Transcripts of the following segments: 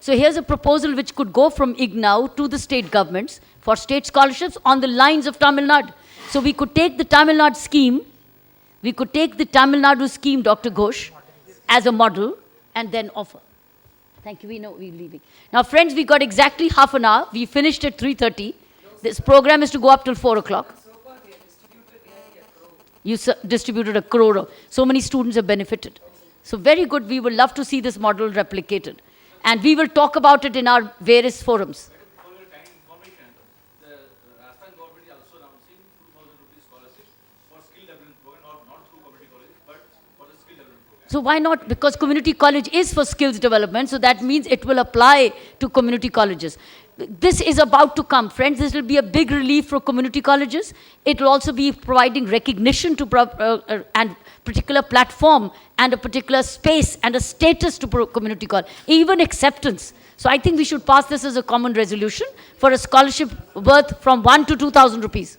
So here's a proposal which could go from IGNOU to the state governments for state scholarships on the lines of Tamil Nadu. So we could take the Tamil Nadu scheme, Dr. Ghosh, as a model and then offer. Thank you, we know we're leaving. Now friends, we got exactly half an hour. We finished at 3:30. This program is to go up till 4 o'clock. You distributed 1 crore. So many students have benefited. So very good. We would love to see this model replicated. And we will talk about it in our various forums. For your kind information, the Rajasthan government is also announcing 2,000 rupees scholarships for skill development program, not through community colleges, but for the skill development program. So why not? Because community college is for skills development, so that means it will apply to community colleges. This is about to come. Friends, this will be a big relief for community colleges. It will also be providing recognition to and particular platform and a particular space and a status to community college, even acceptance. So I think we should pass this as a common resolution for a scholarship worth from 1 to 2,000 rupees.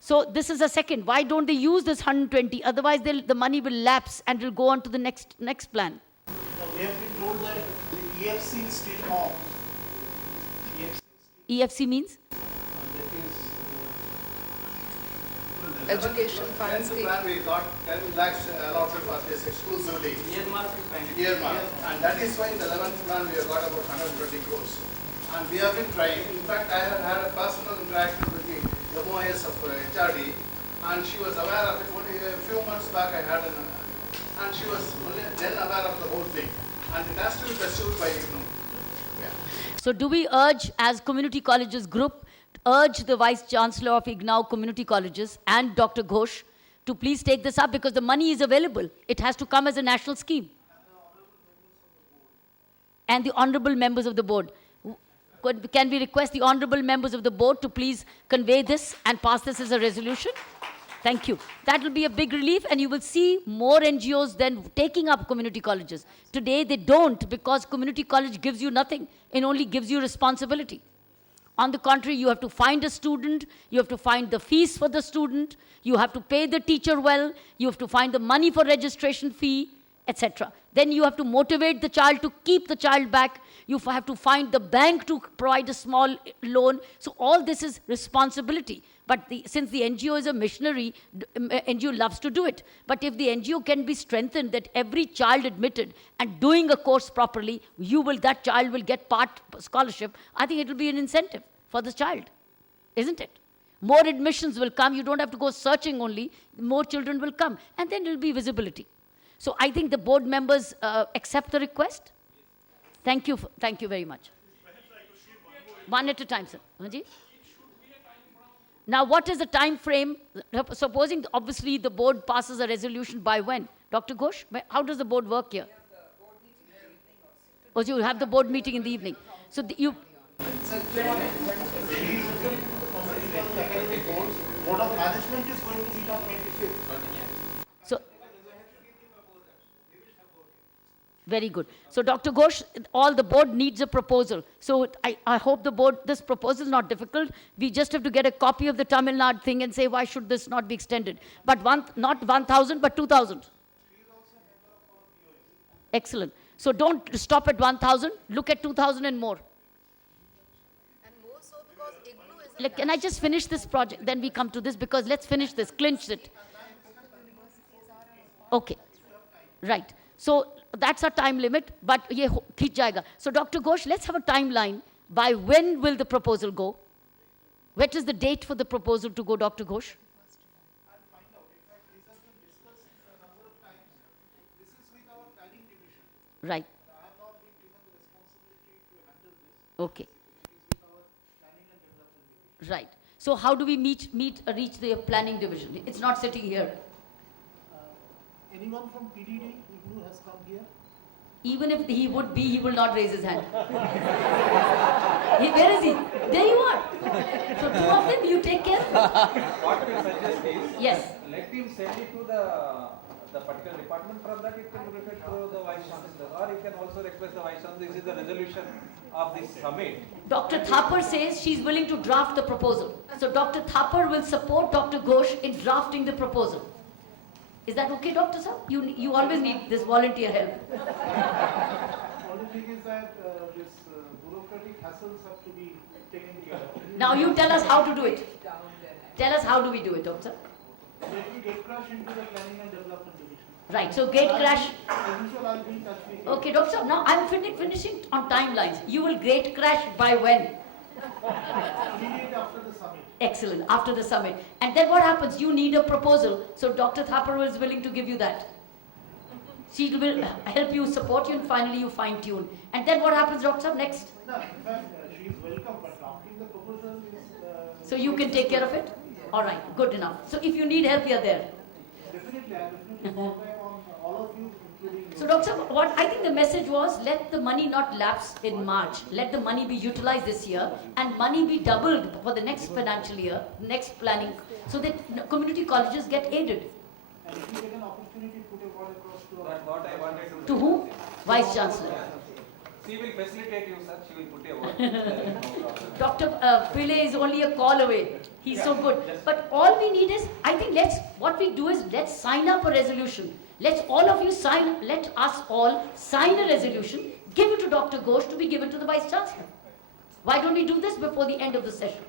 So this is a second. Why don't they use this 120? Otherwise, the money will lapse and will go on to the next plan. Now, we have been told that the EFC is still on. EFC means? That is Education funds. Plan we got 10 lakhs allotted for this exclusively. Earmark. And that is why in the 11th plan we have got about 120 crores. And we have been trying. In fact, I have had a personal interaction with the MOS of HRD, and she was aware of it. Only a few months back I had and she was only then aware of the whole thing. And it has to be pursued by IGNOU. So do we urge, as community colleges group, urge the Vice Chancellor of IGNOU Community Colleges and Dr. Ghosh to please take this up, because the money is available. It has to come as a national scheme. And the honorable members of the board. Can we request the honorable members of the board to please convey this and pass this as a resolution? Thank you. That will be a big relief, and you will see more NGOs then taking up community colleges. Today they don't, because community college gives you nothing. It only gives you responsibility. On the contrary, you have to find a student, you have to find the fees for the student, you have to pay the teacher well, you have to find the money for registration fee, etc. Then you have to motivate the child to keep the child back. You have to find the bank to provide a small loan. So all this is responsibility. But since the NGO is a missionary, NGO loves to do it. But if the NGO can be strengthened, that every child admitted and doing a course properly, that child will get part scholarship, I think it will be an incentive for the child, isn't it? More admissions will come. You don't have to go searching only. More children will come. And then there will be visibility. So I think the board members accept the request. Thank you. Thank you very much. One at a time, sir. Manji? Now, what is the time frame? Supposing, obviously, the board passes a resolution by when? Dr. Ghosh, how does the board work here? Oh, you have the board meeting in the evening. So you... Board of Management is going to meet on 25th. So, very good. So, Dr. Ghosh, all the board needs a proposal. So, I hope the board, this proposal is not difficult. We just have to get a copy of the Tamil Nadu thing and say, why should this not be extended? But not 1,000, but 2,000. Excellent. So, don't stop at 1,000. Look at 2,000 and more. And more so because IGNOU is... Like, can I just finish this project? Then we come to this, because let's finish this, clinch it. Okay. Right. So, that's our time limit, but ye khich jayega. So, Dr. Ghosh, let's have a timeline. By when will the proposal go? What is the date for the proposal to go, Dr. Ghosh? I'll find out. In fact, this has been discussed a number of times. This is with our planning division. Right. I have not been given the responsibility to handle this. Okay. It is with our planning and development division. Right. So, how do we reach the planning division? It's not sitting here. Anyone from PDD who has come here? Even if he would be, he will not raise his hand. Where is he? There you are. So, two of them, you take care. What we suggest is, Yes. let him send it to the particular department. From that, it can refer to the Vice Chancellor, or you can also request the Vice Chancellor. This is the resolution of this summit. Dr. Thapar says she's willing to draft the proposal. So, Dr. Thapar will support Dr. Ghosh in drafting the proposal. Is that okay, Dr. Sir? You always need this volunteer help. Only thing is that this this bureaucratic hassles have to be taken care of. Now you tell us how to do it. Tell us how do we do it, Doctor? Let me get crash into the planning and development division. Right, so gate crash. As usual, I'll be in touch with you. Okay, Doctor, now I'm finishing on timelines. You will gate crash by when? Immediately after the summit. Excellent, after the summit. And then what happens? You need a proposal. So Dr. Thapar is willing to give you that. She will help you, support you, and finally you fine tune. And then what happens, Doctor, next? No, in fact, she is welcome, but drafting the proposal is. So you can take care of it? All right, good enough. So if you need help, you're there. Definitely, I'll definitely fall back on all of you, including you. So Doctor, what I think the message was, let the money not lapse in March. Let the money be utilized this year and money be doubled for the next financial year, next planning, so that community colleges get aided. And if you get an opportunity, put a word across to our. That's what I wanted to. To whom? Vice Chancellor. She will facilitate you, sir. She will put a word. Dr. Pillai is only a call away. He's so good. But all we need is, I think what we do is let's sign up a resolution. Let's all of you let us all sign a resolution, give it to Dr. Ghosh to be given to the Vice Chancellor. Why don't we do this before the end of the session?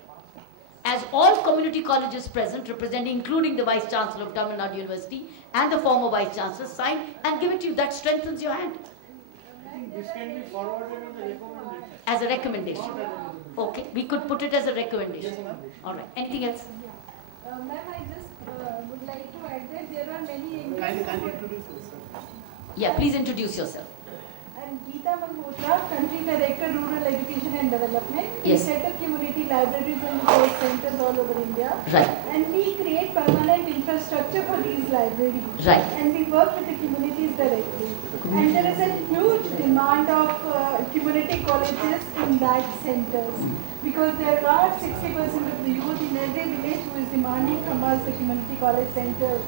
As all community colleges present, representing, including the Vice Chancellor of Tamil Nadu University and the former Vice Chancellor, sign and give it to you. That strengthens your hand. I think this can be forwarded as a recommendation. As a recommendation. Okay, we could put it as a recommendation. All right. Anything else? Ma'am, I just would like to add that there are many Can Indians. you introduce yourself? Yeah, please introduce yourself. I'm Geeta Malhotra, Country Director, Rural Education and Development. Yes. We set up community libraries and resource centers all over India. Right. And we create permanent infrastructure for these libraries. Right. And we work with the communities directly. And there is a huge demand of community colleges in that centers. Because there are 60% of the youth in every village who is demanding from us the community college centers.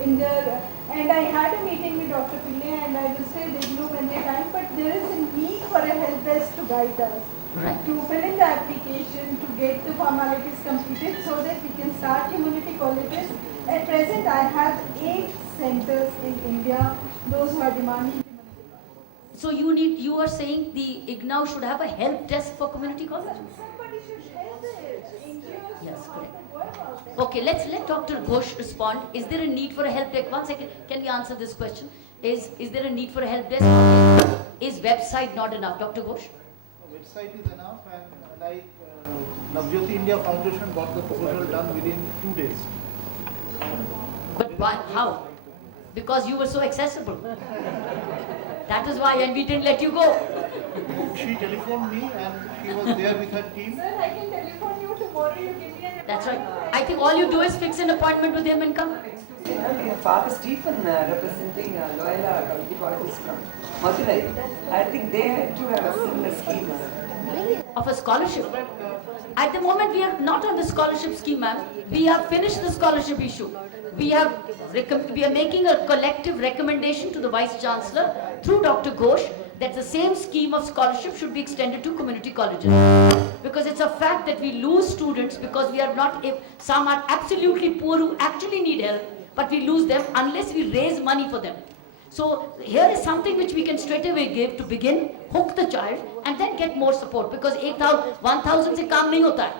And I had a meeting with Dr. Pillai and I will say they know when they time, but there is a need for a help desk to guide us. Right. To fill in the application, to get the formalities completed so that we can start community colleges. At present, I have 8 centers in India, those who are demanding community colleges. So you are saying the IGNOU should have a help desk for community college? Somebody should help it. NGOs Yes, know how correct. to work out there. Okay, let Dr. Ghosh respond. Is there a need for a help desk? 1 second, can we answer this question? Is there a need for a help desk? Is website not enough? Dr. Ghosh? Website is enough, and like Navjyoti India Foundation got the proposal done within 2 days. But why, how? Because you were so accessible. That is why, and we didn't let you go. She telephoned me and she was there with her team. Sir, I can telephone you tomorrow, you give me an That's right. I think all you do is fix an appointment with him and come. Father Stephen representing Loyola Community Colleges from Madurai. I think they too have a similar scheme. Of a scholarship. At the moment, we are not on the scholarship scheme, ma'am. We have finished the scholarship issue. We are making a collective recommendation to the Vice Chancellor through Dr. Ghosh that the same scheme of scholarship should be extended to community colleges. Because it's a fact that we lose students because we are not, if some are absolutely poor who actually need help, but we lose them unless we raise money for them. So here is something which we can straight away give to begin, hook the child and then get more support because 1,000 se kaam nahi hota hai.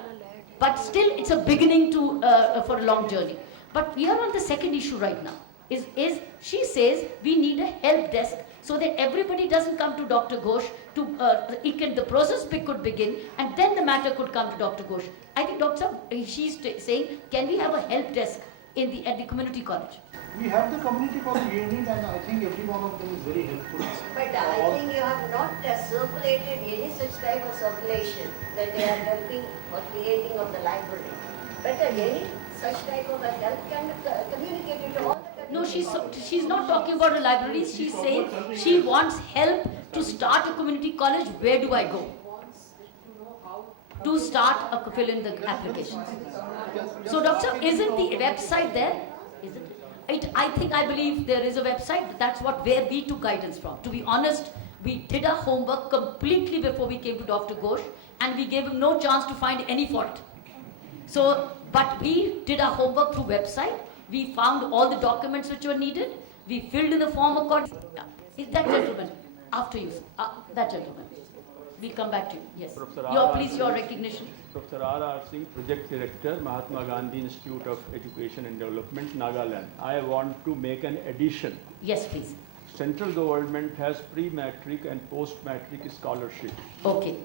But still it's a beginning for a long journey. But we are on the second issue right now. Is she says we need a help desk so that everybody doesn't come to Dr. Ghosh the process could begin and then the matter could come to Dr. Ghosh. I think she's saying, can we have a help desk at the community college? We have the community college unit and I think every one of them is very helpful. But I think you have not circulated any such type of circulation that they are helping or creating of the library. Better any such type of a help can communicate it to all the community. No, she's not talking about a library. She's saying she wants help to start a community college. Where do I go? To start fill in the applications. So, Doctor, isn't the website there? Is it? I believe there is a website. That's where we took guidance from. To be honest, we did our homework completely before we came to Dr. Ghosh, and we gave him no chance to find any fault. So, but we did our homework through website. We found all the documents which were needed. We filled in the form according. Is that gentleman? After you, that gentleman. We'll come back to you. Yes. Professor Your, R. please, your recognition. Professor R. Singh, Project Director, Mahatma Gandhi Institute of Education and Development, Nagaland. I want to make an addition. Yes, please. Central government has pre-matric and post-matric scholarship. Okay.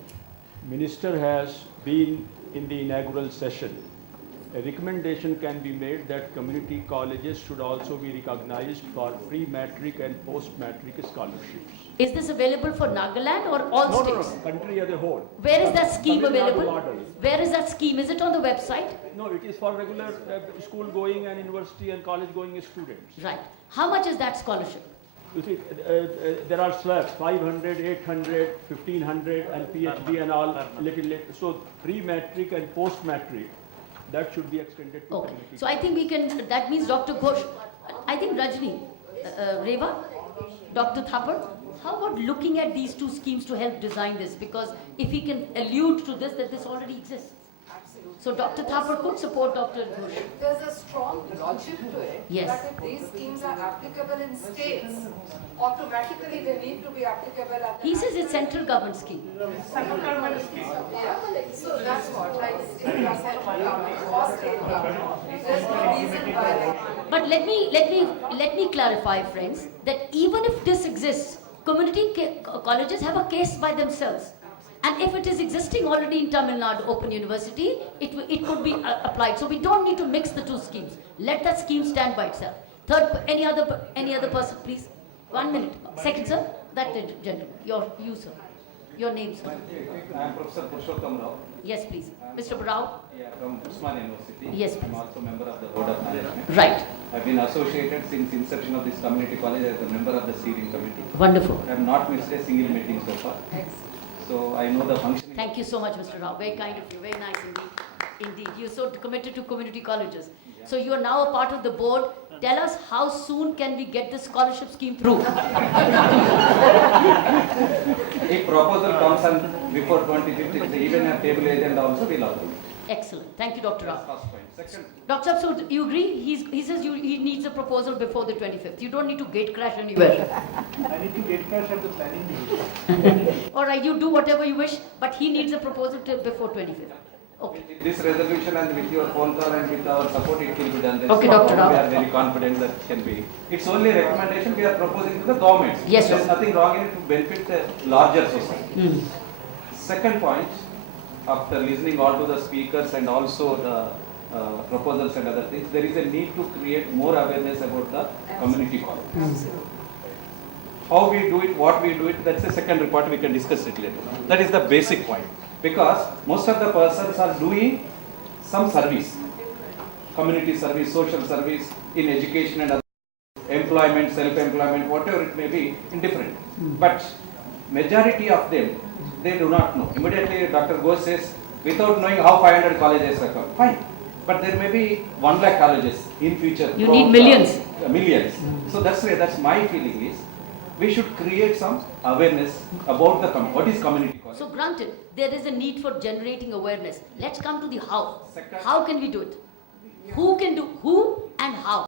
Minister has been in the inaugural session. A recommendation can be made that community colleges should also be recognized for pre-matric and post-matric scholarships. Is this available for Nagaland or all No, states? no, country as a whole. Where is that scheme Tamil Nadu available? model. Where is that scheme? Is it on the website? No, it is for regular school going and university and college going students. Right. How much is that scholarship? You see, there are slabs, 500, 800, 1500 and PhD and all, little later. So pre-matric and post-matric, that should be extended to Okay. community. So I think we can, that means Dr. Ghosh, I think Rajni, Reva, Dr. Thapar, how about looking at these two schemes to help design this? Because if we can allude to this, that this already exists. So Dr. Thapar could support Dr. Ghosh. There's a strong logic to it. Yes. That if these schemes are applicable in states, automatically they need to be applicable at the He says it's central government scheme. Yeah, so that's what, like state or central government or state government. There's no reason why. But let me clarify, friends, that even if this exists, community colleges have a case by themselves. And if it is existing already in Tamil Nadu Open University, it could be applied. So we don't need to mix the two schemes. Let that scheme stand by itself. Third, any other person, please? 1 minute. Second, sir. That gentleman. You, sir. Your name, sir. I am Professor Purushottam Rao. Yes, please. Mr. Rao. Yeah, from Usman University. Yes, I am please. also member of the board of management. Right. I have been associated since inception of this community college as a member of the steering committee. Wonderful. I have not missed a single meeting so far. So I know the functioning. Thank you so much, Mr. Rao. Very kind of you. Very nice indeed. Indeed. You're so committed to community colleges. So you are now a part of the board. Tell us how soon can we get this scholarship scheme through? If proposal comes on before 25th, even a table agenda also will allow. Excellent. Thank you, Dr. Rao. First point. Second, Dr. Saab, so you agree? He says he needs a proposal before the 25th. You don't need to gate crash anywhere. I need to get cash at the planning meeting. All right, you do whatever you wish, but he needs a proposal before 25th. Okay. this resolution and with your phone call and with our support, it will be done. Okay, Dr. Rao. We are very confident that it can be. It's only a recommendation we are proposing to the government. Yes, There is sir. nothing wrong in it to benefit the larger society. Second point, after listening all to the speakers and also the proposals and other things, there is a need to create more awareness about the community college. How we do it, what we do it, that's the second report, we can discuss it later. That is the basic point. Because most of the persons are doing some service, community service, social service, in education and other employment, self-employment, whatever it may be, indifferent. But majority of them, they do not know. Immediately Dr. Ghosh says, without knowing how 500 colleges are come. Fine. But there may be 1 lakh colleges in future. You need millions. Millions. So that's why, that's my feeling is, we should create some awareness about the what is community college. So granted, there is a need for generating awareness. Let's come to the how. Second. How can we do it? Who can do, who and how?